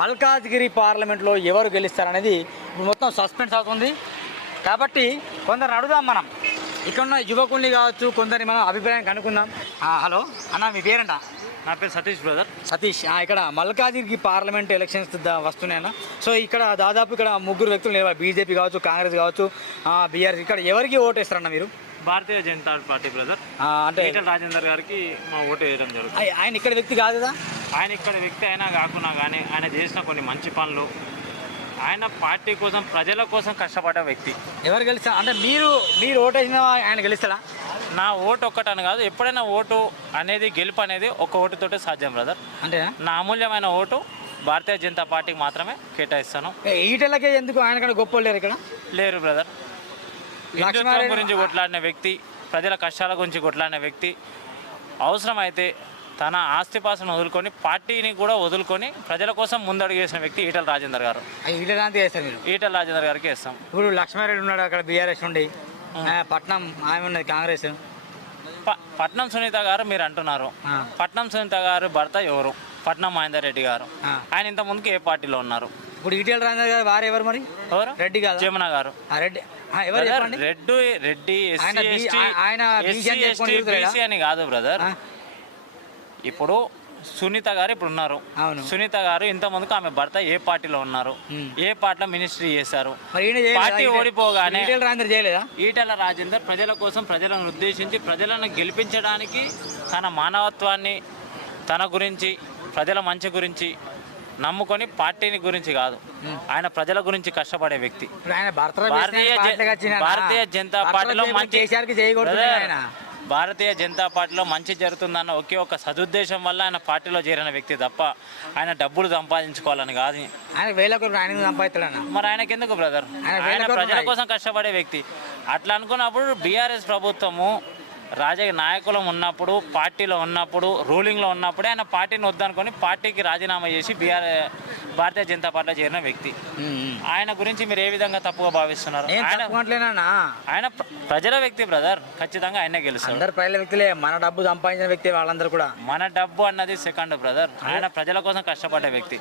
మల్కాజ్గిరి పార్లమెంట్లో ఎవరు గెలుస్తారనేది ఇప్పుడు మొత్తం సస్పెన్స్ అవుతుంది. కాబట్టి కొందరు అడుగుదాం మనం. ఇక్కడ ఉన్న యువకుల్ని కావచ్చు కొందరిని మనం అభిప్రాయం కనుక్కుందాం. హలో అన్న మీ పేరంట? నా పేరు సతీష్ బ్రదర్ సతీష్ ఇక్కడ మల్కాజ్గిరి పార్లమెంట్ ఎలక్షన్స్ వస్తున్నాయన్న. సో ఇక్కడ దాదాపు ఇక్కడ ముగ్గురు వ్యక్తులు బీజేపీ కావచ్చు కాంగ్రెస్ కావచ్చు బీఆర్ఎస్ ఇక్కడ ఎవరికి ఓటేస్తారన్న మీరు? భారతీయ జనతా పార్టీ బ్రదర్ అంటే ఈటల రాజేందర్ గారికి మా ఓటు వేయడం జరుగుతుంది. ఆయ- ఆయన ఇక్కడ వ్యక్తి కాదు కదా? ఆయన ఇక్కడ వ్యక్తి అయినా కాకున్నా కానీ ఆయన చేసిన కొన్ని మంచి పనులు ఆయన పార్టీ కోసం ప్రజల కోసం కష్టపడ్డ వ్యక్తి. ఎవరు గెలుస్తారు అంటే మీరు మీరు ఓటేసిన ఆయన గెలుస్తాడా? నా ఓటు ఒక్కటని కాదు ఎప్పుడైనా ఓటు అనేది గెలుపు అనేది ఒక ఓటుతోటే సాధ్యం బ్రదర్ అంతేనా? నా అమూల్యమైన ఓటు భారతీయ జనతా పార్టీకి మాత్రమే కేటాయిస్తాను. ఈటలకే ఎందుకు ఆయన కంటే గొప్ప లేరు ఇక్కడ? లేరు బ్రదర్ హిందుత్వం గురించి కొట్లాడిన వ్యక్తి ప్రజల కష్టాల గురించి కొట్లాడిన వ్యక్తి అవసరమైతే తన ఆస్తిపాసను వదులుకొని పార్టీని కూడా వదులుకొని ప్రజల కోసం ముందడుగు వేసిన వ్యక్తి ఈటల రాజేందర్ గారు. చేస్తారు మీరు? ఈటల రాజేందర్ గారికి ఇస్తాం ఇప్పుడు లక్ష్మారెడ్డి ఉన్నాడు అక్కడ బీఆర్ఎస్ ఉండి. పట్నం ఆమె ఉన్నది కాంగ్రెస్. పట్నం సునీత గారు మీరు అంటున్నారు. పట్నం సునీత గారు భర్త ఎవరు? పట్నం మహేందర్ రెడ్డి గారు. ఆయన ఇంత ముందుకు ఏ పార్టీలో ఉన్నారు? ఇప్పుడు ఈటల రాజేందర్ గారు వారు ఎవరు మరి? ఎవరు? రెడ్డి కాదా? జమున గారు. ఆ, రెడ్డి ఎవరు చెప్పండి? రెడ్డి ఆయన ఎస్సీ అని కాదు బ్రదర్ ఇప్పుడు సునీత గారు ఇప్పుడు ఉన్నారు. సునీత గారు ఇంత ముందుకు ఆమె భర్త ఏ పార్టీలో ఉన్నారు. ఏ పార్టీలో మినిస్ట్రీ చేశారు? పార్టీ ఓడిపోగానే ఈటల రాజేందర్ ప్రజల కోసం ప్రజలను ఉద్దేశించి ప్రజలను గెలిపించడానికి తన మానవత్వాన్ని తన గురించి ప్రజల మంచి గురించి నమ్ముకొని పార్టీని గురించి కాదు. ఆయన ప్రజల గురించి కష్టపడే వ్యక్తి. భారతీయ జనతా పార్టీలో మంచి భారతీయ జనతా పార్టీలో మంచి జరుగుతుందన్న ఒకే ఒక సదుద్దేశం వల్ల ఆయన పార్టీలో చేరిన వ్యక్తి తప్ప ఆయన డబ్బులు సంపాదించుకోవాలని కాదు. మరి ఆయనకి ఎందుకు బ్రదర్ ఆయన ప్రజల. కోసం కష్టపడే వ్యక్తి. అట్లా అనుకున్నప్పుడు బీఆర్ఎస్ ప్రభుత్వము రాజకీయ నాయకులం ఉన్నప్పుడు పార్టీలో ఉన్నప్పుడు రూలింగ్లో ఉన్నప్పుడే ఆయన పార్టీని వద్దనుకొని పార్టీకి రాజీనామా చేసి బీఆర్ భారతీయ జనతా పార్టీలో చేరిన వ్యక్తి. ఆయన గురించి మీరు ఏ విధంగా తప్పుగా భావిస్తున్నారు? నేను ఆయన ప్రజల వ్యక్తి బ్రదర్ ఖచ్చితంగా ఆయనే గెలుస్తాడు. అందరు ప్రజల వ్యక్తులే మన డబ్బు సంపాదించిన వ్యక్తి వాళ్ళందరూ కూడా. మన డబ్బు అన్నది సెకండ్ బ్రదర్ ఆయన ప్రజల కోసం కష్టపడ్డ వ్యక్తి.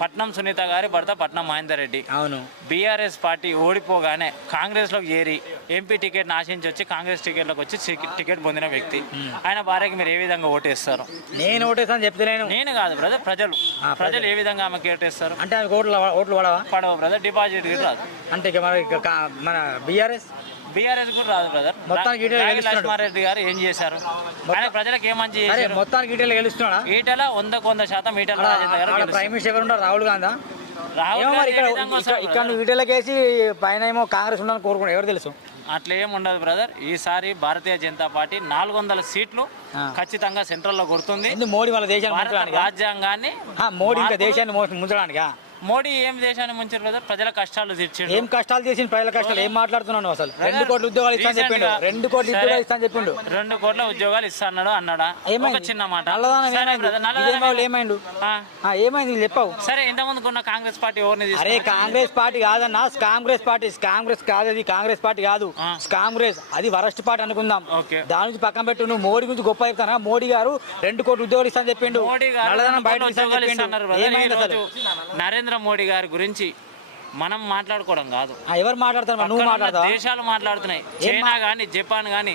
పట్నం సునీత గారి భర్త పట్నం మహేందర్ రెడ్డి. అవును. బీఆర్ఎస్ పార్టీ ఓడిపోగానే కాంగ్రెస్లోకి చేరి ఎంపీ టికెట్ ఆశించి వచ్చి కాంగ్రెస్ టికెట్లోకి వచ్చి సి- టికెట్ పొందిన వ్యక్తి. ఆయన భార్యకి మీరు ఏ విధంగా ఓటేస్తారు? నేను ఓటేస్తాను చెప్తలేను నేను కాదు బ్రదర్ ప్రజలు. ప్రజలు. ఏ విధంగా ఆమెకి ఓటేస్తారు? అంటే ఆమె ఓట్లు ఓట్లు పడవా? పడవ బ్రదర్ డిపాజిట్ రాదు. అంటే మన బీఆర్ఎస్? బీఆర్ఎస్ కూడా రాదు బ్రదర్. మొత్తానికి. లక్ష్మారెడ్డి గారు ఏం చేశారు? ఆయన ప్రజలకు ఏం మంచి అరే చేశారు? మొత్తానికి ఈటెలు గెలుస్తున్నాడా? ఈటల వందకు వంద శాతం ఈటల. ప్రైమ్ మినిస్టర్ ఎవరు రాహుల్ గాంధీ ఏమో మరి ఇక్కడ ఇక్కడ brother? ఈటలకేసి పైన ఏమో కాంగ్రెస్ ఉండాలని కోరుకున్నాడు. ఎవరు తెలుసు? అట్లా ఏం ఉండదు బ్రదర్ ఈసారి భారతీయ జనతా పార్టీ నాలుగు వందల సీట్లు ఆ. ఖచ్చితంగా సెంట్రల్లో కొడుతుంది. ఎందుకు మోడీ వాళ్ళ దేశాన్ని భారత ముంచడానికా? రాజ్యాంగాన్ని మోడీ ఇంకా దేశాన్ని మోసం ముంచడానికా? మోడీ ఏం దేశాన్ని ముంచారు బ్రదర్ ప్రజల కష్టాలు తీర్చిండు. ఏం కష్టాలు చేసిన ప్రజల కష్టాలు ఏం మాట్లాడుతున్నాను అసలు? రెండు కోట్ల ఉద్యోగాలు ఇస్తాను చెప్పిండు. రెండు కోట్ల. ఉద్యోగాలు ఇస్తాను చెప్పిండు. రెండు కోట్ల ఉద్యోగాలు ఇస్తాడు అన్నాడా ఒక చిన్న మాట. ఏమైండు? ఏమైంది? చెప్పావు. సరే ఇంత ముందుకున్న కాంగ్రెస్ పార్టీ ఎవరిని అరే? కాంగ్రెస్ పార్టీ కాదన్నా కాంగ్రెస్ పార్టీ కాంగ్రెస్ కాదు అది కాంగ్రెస్ పార్టీ కాదు. కాంగ్రెస్ అది వరస్ట్ పార్టీ అనుకుందాం. దాని నుంచి పక్కన పెట్టు నువ్వు మోడీ గురించి గొప్ప చెప్తానా? మోడీ గారు రెండు కోట్ల ఉద్యోగాలు ఇస్తాను చెప్పిండు. బయట. ఏమైంది అసలు? రోజు నరేంద్ర మోడీ గారి గురించి మనం మాట్లాడుకోవడం కాదు. ఎవరు మాట్లాడతావా? దేశాలు మాట్లాడుతున్నాయి. చైనా కానీ జపాన్ కానీ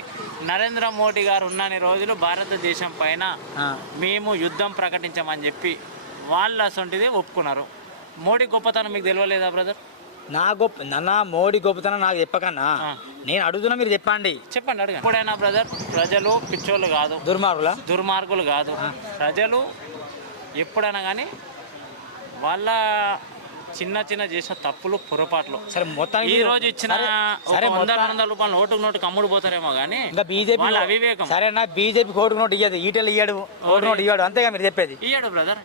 నరేంద్ర మోడీ గారు ఉన్నన్ని రోజులు భారతదేశం పైన. మేము యుద్ధం ప్రకటించామని చెప్పి వాళ్ళు అసొంటిది ఒప్పుకున్నారు. మోడీ గొప్పతనం మీకు తెలియలేదా బ్రదర్? నా గొప్ప నాన్న మోడీ గొప్పతనం నాకు చెప్పకన్నా. నేను అడుగుతున్నా మీరు చెప్పండి. చెప్పండి అడగండి. ఎప్పుడైనా బ్రదర్ ప్రజలు పిచ్చోళ్ళు కాదు. దుర్మార్గులా? దుర్మార్గులు కాదు. ప్రజలు ఎప్పుడైనా కానీ వాళ్ళ చిన్న చిన్న చేసిన తప్పులు పొరపాట్లు. సరే మొత్తానికి ఈ రోజు ఇచ్చిన సరే, ఒక సరే వంద మొత్తం- రెండు వందల రూపాయలు నోటుకు నోటుకు అమ్ముడు పోతారేమో కానీ ఇంకా బీజేపీ అవివేకం. సరే బీజేపీ కోటు నోటు ఇయ్యదు. ఈటెలు ఇయ్యాడు. కోటు నోటు ఇయ్యాడు. అంతేగా మీరు చెప్పేది? ఇయ్యాడు బ్రదర్